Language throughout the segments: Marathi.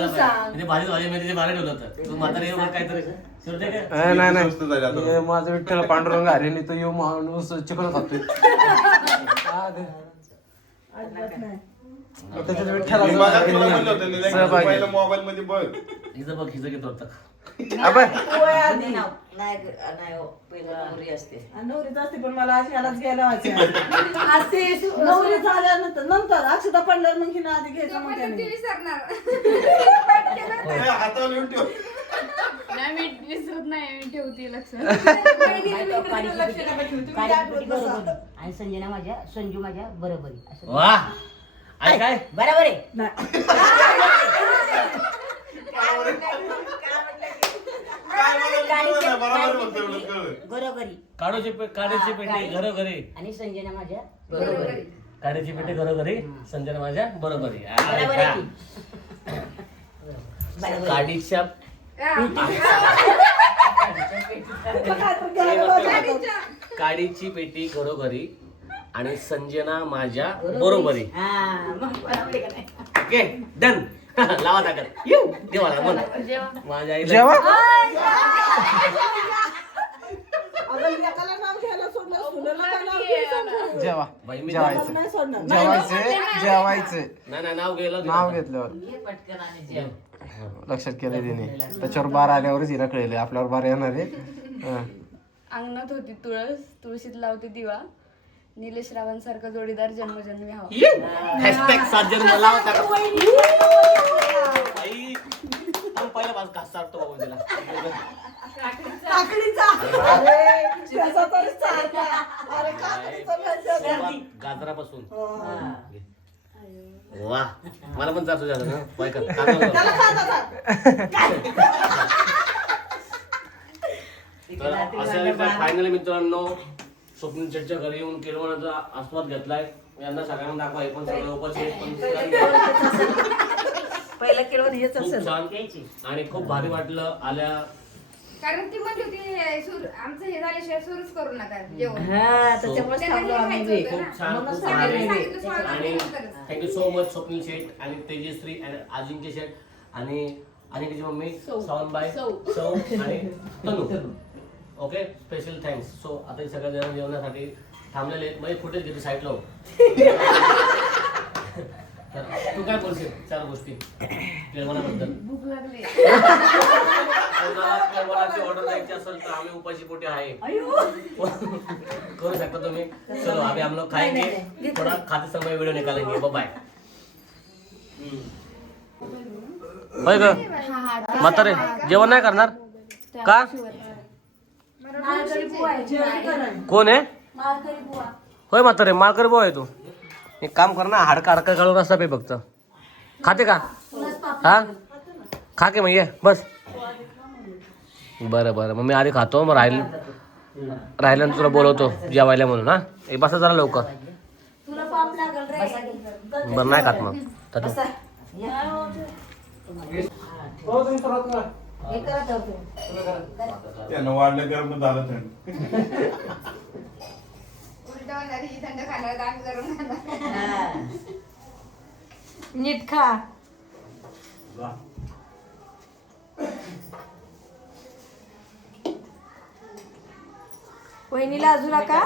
भाजी भाजी मेथीचे भारी ठेवलं तू म्हातारी काहीतरी नाही माझं विठ्ठल पांडुरंग हरे तो येऊ माणूस चिकन खातोय मोबाईल मध्ये बघ हिचं बघ हिचं घेत होतं नवरीच असते पण मला अशी यालाच घ्यायला नवरी झाल्यानंतर नंतर अक्षता पडल्यावर मग हिनं आधी घ्यायचं मग हातावर येऊन ठेव नाही मी विसरत नाही मी ठेवते लक्ष आणि संजना माझ्या संजू माझ्या बरोबरी वा आई काय बरोबर आहे घरोघरी काढूची पेटी घरोघरी आणि संजना माझ्या बरोबरी काढीची पेटी घरोघरी संजना माझ्या बरोबरी काडीच्या काडीची पेटी घरोघरी आणि संजना माझ्या बरोबरी ओके डन लावा टाकत येऊ देवाला बोल माझ्या आईला जेव्हा जेव्हा बाई मी जेवायचं नाही सोडणार जेवायचं नाही नाव गेलं नाव घेतल्यावर लक्षात केलं त्याने त्याच्यावर बार आल्यावरच हिला कळले आपल्यावर बार येणार आहे अंगणात होती तुळशीत लावते दिवा निलेश रावांसारखा जोडीदार जन्मजन्मी हवा हॅशटॅग 7 जन्म लावा टाकत आई आपण पहिला पास घास सारतो बाबा तिला गाजरापासून वा मला पण चालतो झालं ना फायनली मित्रांनो स्वप्नील शेटच्या घरी येऊन किरवणाचा आस्वाद घेतलाय यांना सगळ्यांना दाखवा हे पण सगळं उपस्थित पहिला किलो हेच खूप असेल छान आणि खूप भारी वाटलं आल्या कारण ती म्हणली होती आमचं हे झाल्याशिवाय सुरूच करू नका जेवण त्याच्यामुळे थांबलो आम्ही बी. खूप छान खूप भारी आणि थँक्यू सो मच स्वप्नील शेट आणि तेजश्री आणि अजिंक्य शेट आणि तिची मम्मी सावनबाई सौ आणि तनू ओके स्पेशल थँक्स सो आता सगळ्या जण जेवणासाठी थांबलेले आहेत म्हणजे फुटेज घेते साईड लावून तू काय बोलशील 4 गोष्टी जेवणाबद्दल भूक लागली जेवणाची ऑर्डर द्यायची असेल तर आम्ही उपाशी पोटी आहे करू शकता तुम्ही चलो अभी हम लोग खाएंगे थोड़ा खाते समय वीडियो निकालेंगे बाय बाय ग म्हातारे जेवण नाही करणार का कोण आहे होय म्हातारे माळकरी भाऊ आहे तू एक काम कर ना हाडका काढून रस्ता पे फक्त खाते का हा खा के मग ये बस बरं मग मी आधी खातो मग राहिलं तुला बोलवतो जेवायला म्हणून हा एक बसा जरा लवकर बरं नाही खात मग त्यानं वाढलं गरम झालं थंड थंड खाणार दाम करून नीट खा वहिनीला अजून का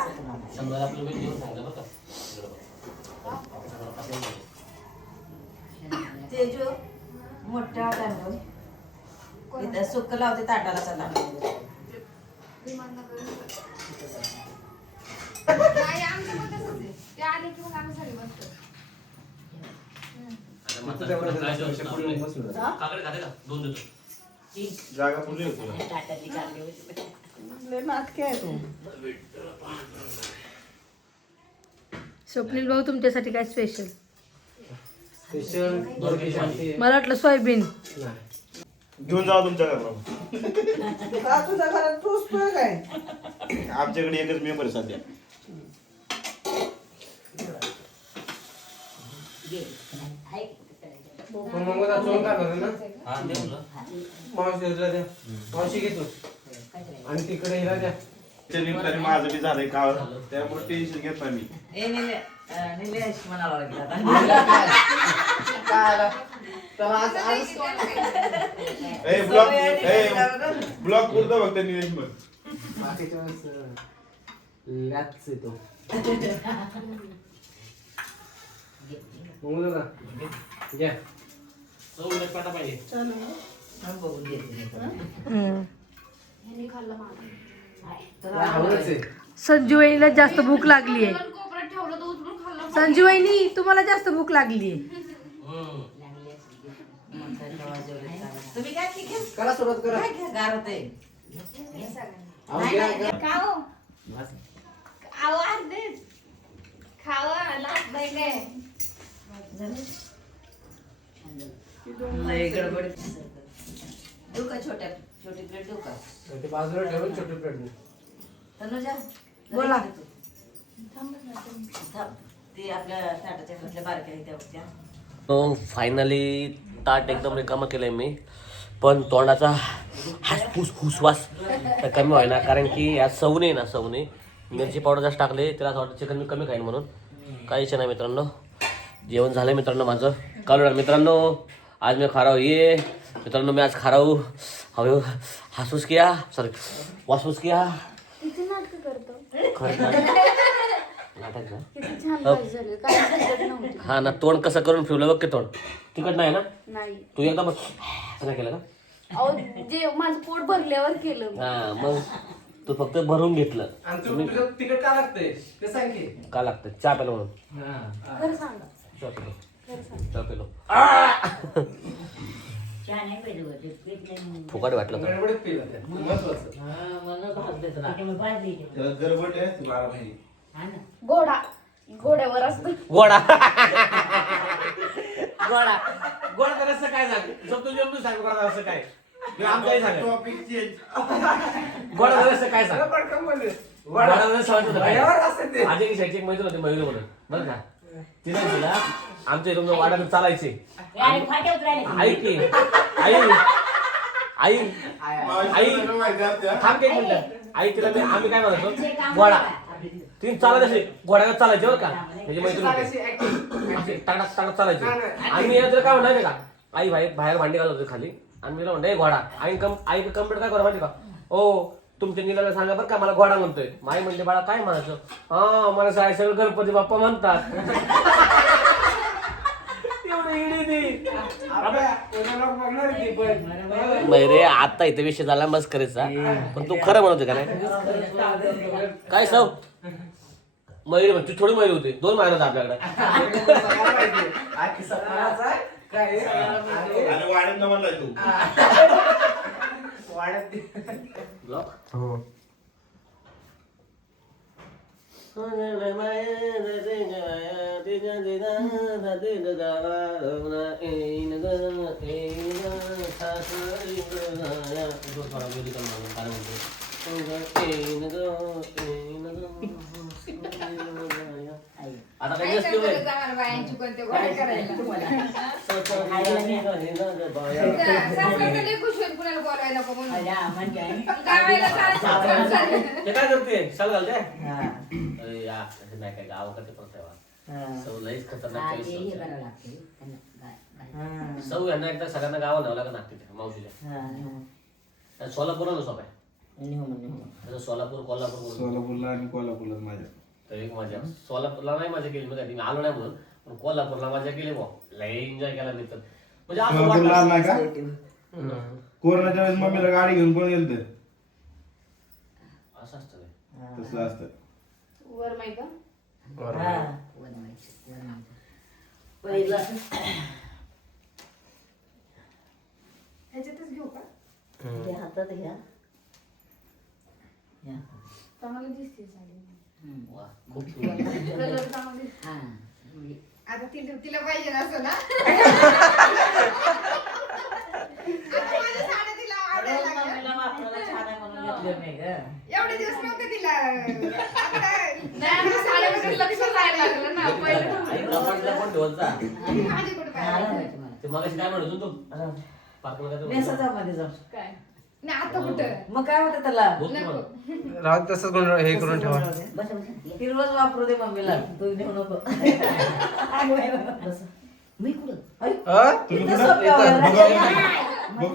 तेजू मोठ्या इथं सुक्क लावते ताटाला चला जागा फुलली होती स्वप्नील भाऊ तुमच्यासाठी काय स्पेशल स्पेशल मला वाटलं सोयाबीन घेऊन जावा तुमच्या घरात तुझ्या घरात तूच काय आमच्याकडे एकच मेंबर सध्या मावशी घेतो आणि तिकडे हिला द्या निमित्ताने माझं बी झालंय का त्यामुळे टेन्शन घेत नाही मी निलेश म्हणावं लागेल आता ब्लॉक पुरतो फक्त निलेश मग बाकीच्या वेळेस लॅच येतो घ्या. सौ उलट पाटा पाहिजे. आवडच आहे. संजू वहिनीला जास्त भूक लागली आहे. कोपऱ्यात ठेवलं तर उचलून खाल्लं. संजू वहिनी तुम्हाला जास्त भूक लागली आहे. तुम्ही काय की घ्या. करा सुरुवात करा काय घ्या, गार होतंय. अहो, घ्या, घ्या. खाओ बस. खाओ अर्धेच खावा लास्ट नाही काय लय गडबड. देऊ का छोटी प्लेट देऊ का? ते बाजूला ठेवून छोटी प्लेट दे. तनुजा बोला. थांब. ते आपल्या ताटाच्या कुठल्या बारक्या आहेत त्या होत्या. फायनली ताट एकदम रिकामं केलंय मी, पण तोंडाचा फुसवास कमी व्हायना, कारण की या सवने ना सवने मिरची पावडर जास्त टाकले, त्याला असं वाटतं चिकन मी कमी खाईन म्हणून. काही इच्छा नाही मित्रांनो. जेवण झालंय मित्रांनो माझं. काल मित्रांनो आज मैं खा रहा हूँ ये मित्रांनो, मैं आज खा रहा हूँ हवे हासूस किया सॉरी वासूस किया किती नाटक करतो खरंच ना? नाटक ना? किती छान भाजी झाली काय समजत नव्हती हा ना, तोंड कसं करून फिरलं बघ की तोंड. तिकट नाही ना? नाही तू एकदम असं नाही केलं का? अहो जे माझं पोट भरल्यावर केलं मी. हा मग तू फक्त भरून घेतलं. आणि तुझं तिकट का लागतंय ते सांग की. का लागतं चहा प्यालो म्हणून. खरं सांगा चहा पिलो खरं सांगा चहा पिलो चहा नाही पाहिजे बरं. ते पीठ नाही. फुकाट वाटलं तर. गडबडीत पिलं ते महत्वाचं. त्याच्यामुळे भाजली इथे. त्याला गडबड आहे तुला माहिती. हा ना. घोड्यावर असतं गोडा गोडा गोडा तर असं काय सांग समजून सांग गोडा असं काय आमच्याही सांग टॉपिक चेंज. गोडा तर असं काय सांग पटकन बोलले. गोडा तर सांगत होतं काय. वड्यावर असते ते. आज एक शाळेची एक मैत्रीण होती मयूर म्हणून बरं का, तिला तिला आमच्या इथून वाड्यात चालायचे. अरे फाटे उतरायले. आई की आई आई आई माहिती आहे त्या. थांब एक मिनिट. आई तिला आम्ही काय म्हणतो गोडा, तीन चालत असे घोड्याला चालायचे बरं का, म्हणजे मैत्रीण होती. चालायची acting. असे टाकटाक टाकत चालायचे. आणि याचं काय म्हणायचं का, आई बाहेर भांडी घालत होते खाली, आणि मी म्हणते घोडा. आई कंप्लीट काय करा माहिती का, ओ तुमच्या निलाला सांगा बरं का मला घोडा म्हणतोय. माई म्हणते बाळा काय म्हणायचं, हा मला सगळं गणपती बाप्पा म्हणतात. रे आता इथे विषय झाला बस करायचा, पण तू खरं म्हणतोय का नाही काय सौ मयूर म्हणते थोडी मयूर होते, 2 महिने होते आपल्याकडे. आणि वाढत न म्हणलाय तू. ब्लॉक हो. आता काही नसते होय. बायांची कोणते गोळे करायला कुणाला बोलायला नको म्हणून अरे हा, म्हणजे आहे. गावाला जायचं. ते काय करते शाल घालते. अरे यार तसं नाही काय गावाकडे पण तेव्हा सौ लईच खतरनाक हा, चॉईस ते हे सौ. करावं लागते. त्यांना गाय- सौ यांना एकदा सगळ्यांना गावाला न्यावं लागेल नागते मावशीच्या. हा, हा. आणि सोलापूरला सोप आहे. निहो म्हण, निहो. तसं सोलापूर कोल्हापूर बोलून. सोलापूरला आणि कोल्हापूरला माझ्या. तर एक मजा सोलापूरला नाही मजा केली, मी आलो नाही म्हणून, पण कोल्हापूरला मजा केली भाऊ. लई एन्जॉय केला मी तर. म्हणजे असं सोलापूरला आला नाही का? वाटलं कोरोनाच्या वेळेस मम्मीला गाडी घेऊन कोण गेलं असं असतं काय. तसं असतं. वर माहिती का हा. वर माहिती, वर माहिती. पहिलं ह्याच्यातच घेऊ का ते हातात घ्या. या. चांगली दिसते साडी. हम्म. वा, खूप सुंदर. कलर चांगला दिसतो. हा. म्हणजे आता तिला पाहिजे ना असं ना आता माझ्या साड्या तिला आवडायला लागल्या. मम्मीला वापरायला छान आहे म्हणून घेतलं मी ग. एवढे दिवस नव्हते तिला आता नाही आमच्या साड्याकडे लक्ष जायला लागलं ना पहिलं. आई कपाटला पण ठेवत जा. माझी कुठे हा, पाहिजे माहिती मला. ते मगाशी काय म्हणत होतो तू पार्कला काय ते म्हणत नेसा होता? जाऊ मध्ये जाऊ. काय नाही आता कुठं मग काय होतं त्याला होत नाही म्हणत. राहू तसंच करून हे करून ठेवा. बस बस. ती रोज वापरू दे मम्मीला. तू नेऊ नको. बस. मी कुठं इथं सोप्यावर. बघ.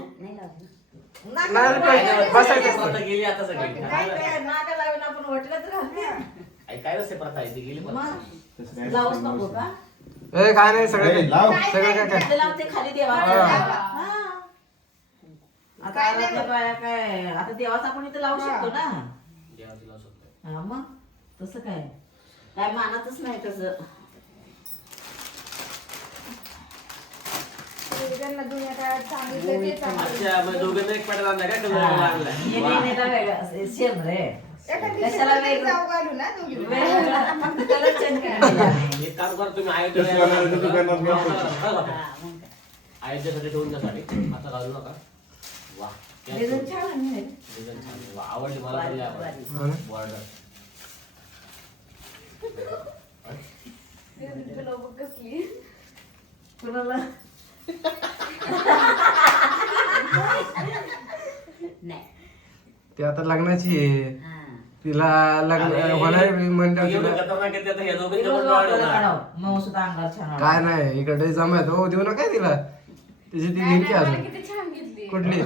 बसायचं प्रथा गेली आता सगळी काय नाका लावून आपण वाटलं तर राहते. काय नसते प्रथा आहे ती गेली पण मग लावूच नको का? काय नाही सगळं ए, लाव. सगळं काय काय इथं लावते खाली देवाचं. हा. आता आपल्या बाया काय आता देवाचं आपण इथं लावू शकतो ना. देवाची लावू शकतो. हा मग तसं काय काय मानतच नाही तसं. त्यांना जुन्या काळात सांगितलं ते चांगलं. अच्छा मग दोघांना एक पॅटर्न आणला काय हे कलर लागला नेहमीला वेगळं सेम रे. एखादी कशाला दिवशी वेगळं? जाऊ घालू ना दोघी. वेगळं फक्त कलर चेंज करायला. एक काम करा तुम्ही दुकानात आयोध्यासाठी ठेवून द्या साडी आता घालू नका वा डिझाईन छान आहे. डिझाईन छान आहे. वा, आवडली मला पण लय आवडली. बॉर्डर तुला बघ कसली. कुणाला नाही. ते आता लग्नाची आहे हा. तिला लग्न होणार म्हणल्यावर एवढं तिला खतरनाक आहे ते आता ह्या ते दोघांच्या रोज पण वापरायला डोळ्यावर होणार. काढावं. मग सुद्धा अंगावर छान वाटतं. काय नाही इकडे जमायत हो देऊ नका तिला तिची ती नाही, लिंकी नाही, मला अजून किती छान घेतली. कुठली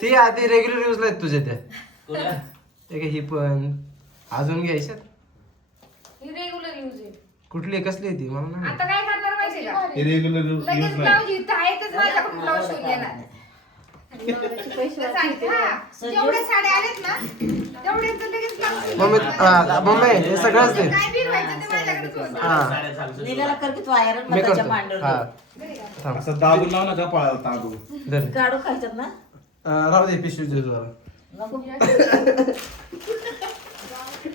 ती आधी रेग्युलर युजला आहेत तुझ्या त्या तुला? ते काय ही पण अजून घ्यायच्यात ही रेग्युलर यूज आहे. कुठली कसली आहे ती मला नाही आता काय करणार माहिती का? रेग्युलर लगेच यूज नाही ब्लाऊज इथं आहेतच माझ्याकडून ब्लाऊज शिवून येणार. तर सांगितलं, हा, जेवढ्या साड्या आल्यात ना तेवढ्याच लगेच ब्लाऊज शिवून मम्मी येणार. मम्मी हे सगळंच दे काय बी व्हायचं ते माझ्याकडेच होतं. हा. साड्या चालू नीलाला कर की तू आयरन मी त्याच्या करतो मांडीवर हा दे. थांब असं दाबून लाव ना कपाळाला तांदूळ धर. काढू खायच्यात ना राहू दे पिशवी दे जरा. नको.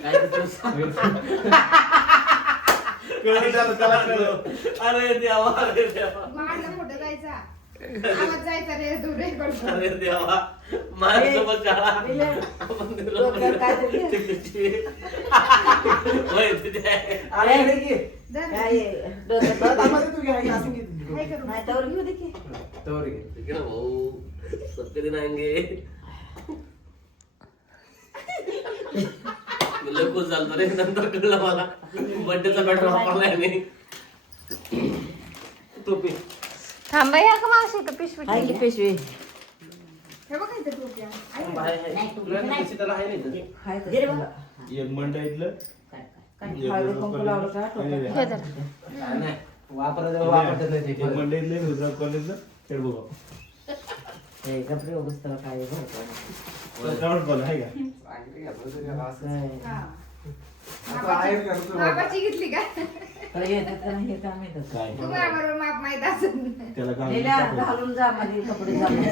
काय करतोस? त्याला कळलं. अरे देवा अरे देवा माझा फोटो जायचा आवाज जायचा रे दूर रेकॉर्ड. अरे देवा माझ्यासोबत काढा डोक्यावर काय तरी घे. होय, तिथे आहे. काय डोक्यात काय करू? नाही तर घेऊ दे की. तिकडे भाऊ सबके दिन आएंगे लय खुश झालतो रे नंतर कळलं मला बर्थडेचा बॅटर वापरलाय मी टोपी थांबा या का मावशी तर पिशवी आहे की पिशवी हे बघा इथे टोप्या. हाय तर तुला. एक मंडईतलं हळदी कुंकू लावलं का टोप्या. वापरत नाही एक मंडईतलं गुजरात कॉलेजचं खेळ बघा हे कपडे उगच त्याला काय भरतो. ग्राउंड कॉलेज आहे का मापाची घेतली का? तर येतात का नाही हे काम येतात. काय तुम्हाला बरोबर माप माहित असेल. त्याला काय नीला घालून जा मध्ये कपडे घालून.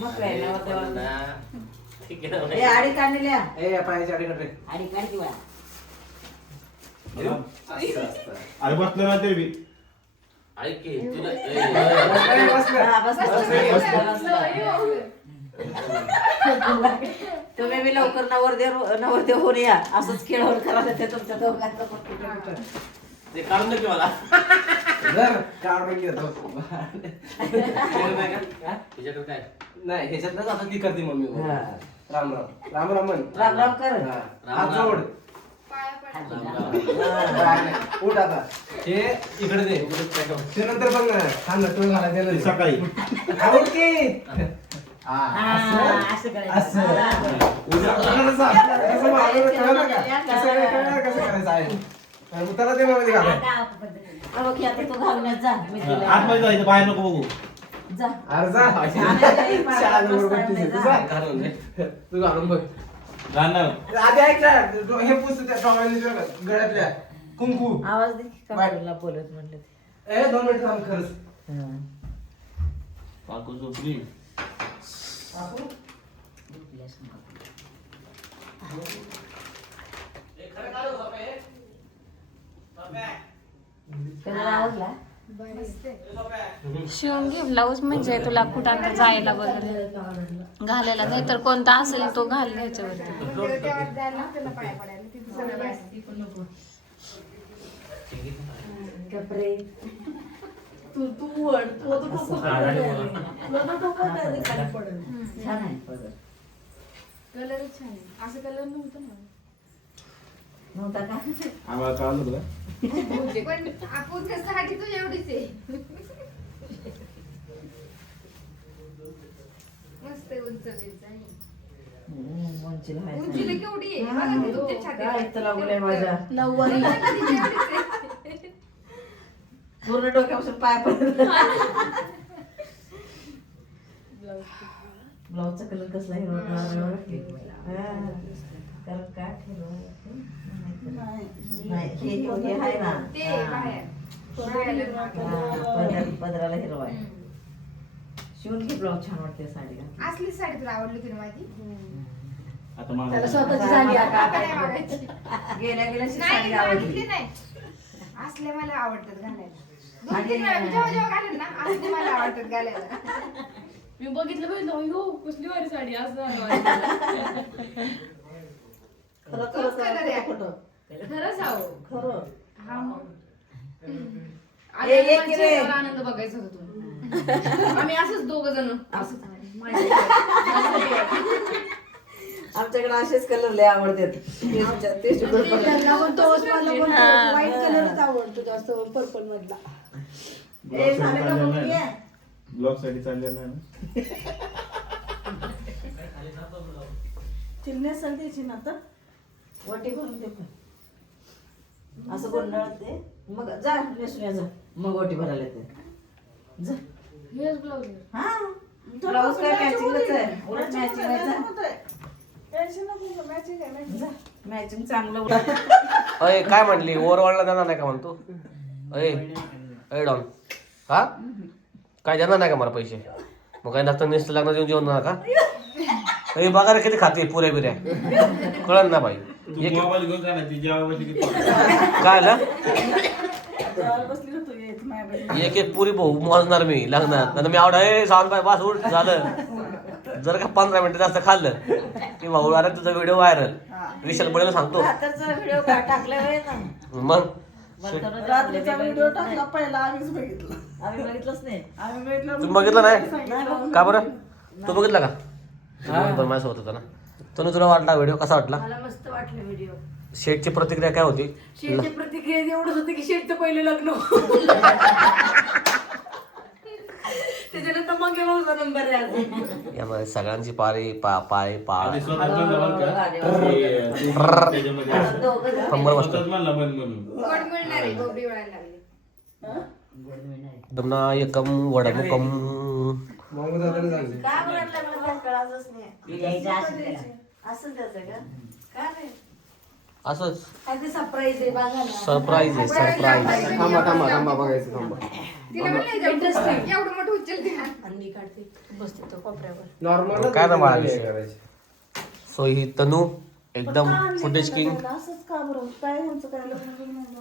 मग काय नवरदेवाला. ठीक आहे ना ए आडी काढलेल्या ए पायाच्या अडीकडे आडी काढ किंवा अरे बसलं ना ते बी ऐक की तुला तुम्ही बी लवकर नवरदेव होऊन या असंच खेळवून करायला ते तुमच्या दोघांचं पण कुठं कुठं. ते काढून दे की मला जर काढून घेतो तुझ्याकडे काय नाही ह्याच्यातलंच आता ती करते मम्मी हा. राम राम राम राम म्हण राम राम कर. हा. राम हात राम. जोड उठ आता हे इकडे दे ते नंतर बघ ना थांब ना तू घालायचं ते ना सकाळी आवड की हा, हा, असं. असं करायचं. असं. हा. उद्या आपल्याला कसं मागवलं कळलं का? कसं करायचं आहे. मग त्याला ते मला घालाय. बघ की आता तू घालूनच जा मी तुला- आतमध्ये जायचं बाहेर नको बघू जा. अरे जा. शाळा जवळ बघतीस. तू जा. घालून दे तू घालून बघ गाणं आधी ऐक ना हे पुस्तक त्या टॉवेलने दिलं गळ्यातल्या कुंकू आवाज दे कपड्याला बोलत म्हटलं ते. 2 मिनिट थांब खरंच हा. काकू झोपली झोपल्यास मग. त्याला आवडला शिवून घे ब्लाऊज म्हणजे तुला कुठं आता जायला वगैरे घालायला नाही तर कोणता असेल तो घाल ह्याच्यावरती. कपडे तू वड तू तर नको छान आहे पदर. कलर छान आहे असं कलर नव्हतं ना. नव्हता का आम्हाला कळलं होतं का पण आपण कसं साठी तू एवढीच आहे. उंचीला आहे. उंचीला केवढी आहे बघा ती तुमच्या छातीला. काय इथं लागलंय माझ्या नऊवारी पूर्ण डोक्यापासून पायापर्यंत. ब्लाऊजचा कलर कसला हिरवा कारण काय नाही हे आहे ना ते बाहेर पदराला हिरवा आहे. शिवून घे ब्लाऊज छान वाटते साडी. असली साडी तुला आवडली होती ना माझी आता त्याला मला स्वतःची झाली आता. आता नाही मागायची. गेल्या नाही साडी मी आवडली. मागितली नाही असले मला आवडतात घालायला. 2-3 वेळा मी जेव्हा जेव्हा घालेन ना असले मला आवडतात घालायला. मी बघितलं हो कसली वारी साडी असं झालं माझ्या. खरं खरं खोटं खरंच आहो खरं. हा मग. आणि एक माझ्या रे. चेहऱ्यावर आनंद बघायचा होता तुम्ही. आम्ही असंच 2 जण आमच्याकडे असेच कलर लय आवडतात. त्यांना पण तोच मला पण व्हाईट कलरच आवडतो जास्त पर्पल मधला. ब्लॉग साठी चाललेला आहे ना. चिमण्या द्यायची ना आता वाटी भरून दे पण. असं गोंधळात ते मग जा नेसून या जा मग वाटी भरायला येते. जा हेच ब्लाऊज हा ब्लाऊज काय मॅचिंगच आहे. उलट मॅचिंग चांगलं उलट. अय काय म्हणली ओव्हरऑलला देणार नाही का म्हणतो. अय डॉन हा काय देणार नाही का मला पैसे. मग काय नसतं नुसतं लग्नात येऊन जेवण देणार का. अय बघा रे किती खाते पुऱ्या बिऱ्या कळण ना बाई. तू मोबाईल घेऊन जा ना ती जेवायची किती. काय आलं एक एक पुरी भाऊ मोजणार मी लग्नात. नाही मी आवडा साऊंड बाय बस उठ झालं. जर का 15 मिनिटं जास्त खाल्लं की भाऊ अरे तुझा व्हिडिओ व्हायरल विशाल बळेला सांगतो. व्हिडिओ टाकले मग रात्रीचा व्हिडिओ टाकला पहिला आम्हीच बघितला. आम्ही बघितलंच नाही. तुम्ही बघितलं नाही का बरं. तू बघितला का माझ्यासोबत होता ना. तुला वाटला व्हिडिओ कसा वाटला. मला मस्त वाटलं व्हिडिओ. शेटची प्रतिक्रिया काय होती. शेटची प्रतिक्रिया एवढंच होती की शेटचं पहिले लग्न. त्याच्यानंतर मग माझा नंबर आहे. यामध्ये सगळ्यांची पारी पाय आधी स्वतःच म्हणलं बरं का. त्याच्यामध्ये असं. कंबर बसतो स्वतःच म्हणला मन म्हणून. गोड मिळणार आहे गोबी वळायला लागली. एकदम ना एकम वडमुकम. मागून जाताना झाले. काय म्हटलं मला कळालंच नाही. असं त्याचं का काय नाही. असंच काय ते सरप्राईज आहे बघा ना. सरप्राईज आहे सरप्राईज. थांबा बघायचं थांबा. तिला म्हणलं एवढं मोठं उचलते ना. अंडी काढते बसते तो कोपऱ्यावर. नॉर्मल काय ना मला सो ही तनू एकदम फुटेज किंग. असंच का बरं काय ह्यांचं काय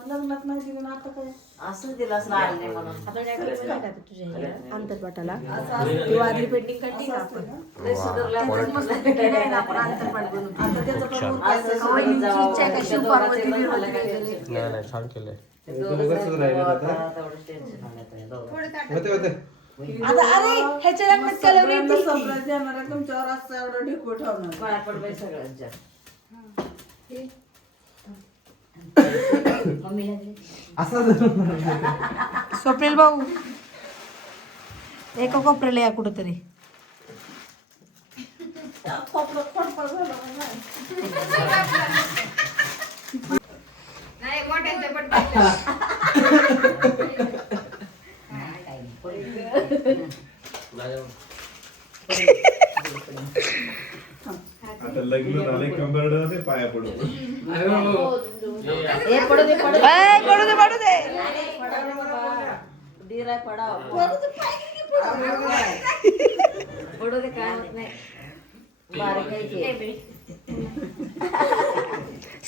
लग्नात नाही दिलं आता काय असं दिलं असं आलं नाही म्हणून. तुझ्या ह्याला अंतरपाटाला ती वादळी पेंटिंग काढली का आपण. लय सुधारलं. त्याच्यात मस्त केलं आहे ना आपण अंतरपाट बनवून. आता त्याचं पण मूड काय असं वहिनीची इच्छा आहे का शिवपार्वती बिर्वती काहीतरी. नाही नाही छान केलंय. दोघंच राहिले आता. थोडं ताट. होते आता अरे ह्याच्या लग्नात कलवली सरप्राईज देणार तुमच्यावर असं एवढं ढिकू ठेवणार. पाया पडवाय सगळ्यांच्या. मम्मीला दे. असं स्वप्नील भाऊ एका कोपऱ्याला या कुठंतरी. खोपडं खोडपड झालं नाही मोठ्यांच्या पटपट. आता लग्न झाले कंबरड होते पाया पडू. हे पडू दे पडू दे. पडू दे डिराय पडाव. पडू दे काय होत नाही. बारीक आहे की.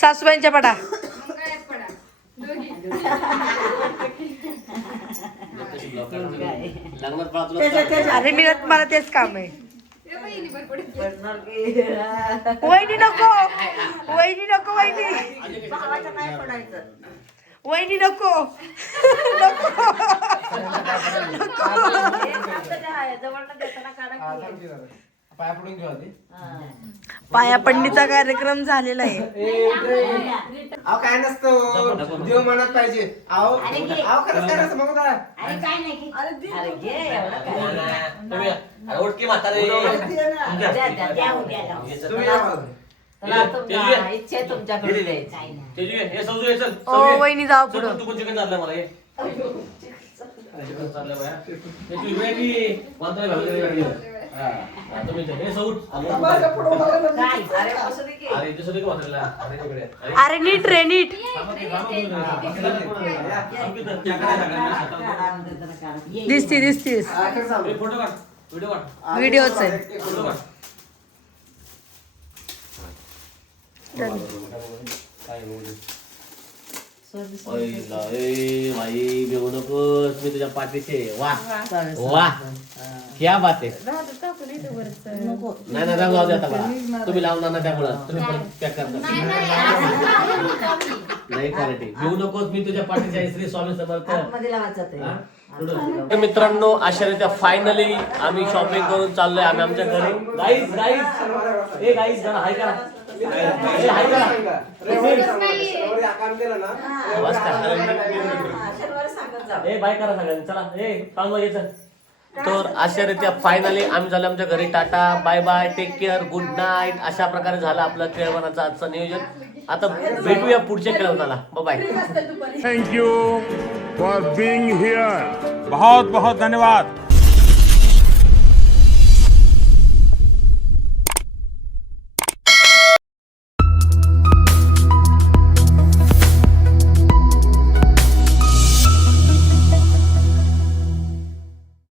सासूबाईंच्या पडा. मग गळ्यात पडा. दोघी. लग्नात पाहतो अरे मी मला तेच काम आहे. ते बहिणी भर पडते. पडणार की. वहिनी नको वहिनी नको वहिनी भावाच्या नाही पडायचं. वहिनी नको नको. जवळ देताना काढा की. पाया पडून घेऊ आधी. पाया पडणीचा कार्यक्रम झालेला आहे. अहो काय नसतं देव मनात पाहिजे. अहो खरंच काय नसतं मग जरा. अरे काय नाही की अरे घे एवढं काय. तुम्ही ओळखी म्हातारे द्या उद्या तुम्ही या बाजूला. चला, तुमच्या इच्छा आहे तुमच्याकडे द्यायची. तेजू ये, हे सौजू ये, चल ओ सौजू ये. वहिनी जाऊ चल, पुढं. तू पण चिकन चाललंय मला ये. चिकन चाललंय बाया. तेजू इकडे की वांतरे घालून इकडे. हा, तुम्ही इथे. हे सौज. काय? अरे बसू दे की. अरे इथे सौजू वांतरेला. अरे इकडे. अरे. अरे नीट रे नीट. दिसती दिसतीस. आखिर सांग. ए, फोटो काढ. व्हिडिओ काढ. व्हिडिओच आहे. फोटो काढ. काय बोलू? ए भाई बेहू नकोस, मी तुझ्या पाठीशी आहे. वा वा क्या बात आहे. नको. नाही नाही जाऊ दे आता मला. तुम्ही लावणार ना त्यामुळं तुम्ही परत पॅक करता. नाही क्वालिटी घेऊ नकोस, मी तुझ्या पाठीशी आहे. श्री स्वामी समर्थ. आतमध्ये लावायचं ते. तर मित्रांनो अशा रीत्या फायनली आम्ही शॉपिंग करून चाललोय आम्ही आमच्या घरी. गाईज गाईज ए गाईज जरा हाय करा. ए, हाय करा. रविवारी काम केलं ना. आवाज काय? शनिवारी सांगत जा. ए बाय करा सगळ्यांनी. चला ए काम यायचं. तर अशा रीत्या फायनली आम्ही झालो आमच्या घरी. Ta-ta bye bye, take care, good night. अशा प्रकारे झालं आपलं खेळवणाचं आजचं नियोजन. आता भेटूया पुढच्या खेळवणाला. Bye. Thank you for being here. बहुत बहुत धन्यवाद.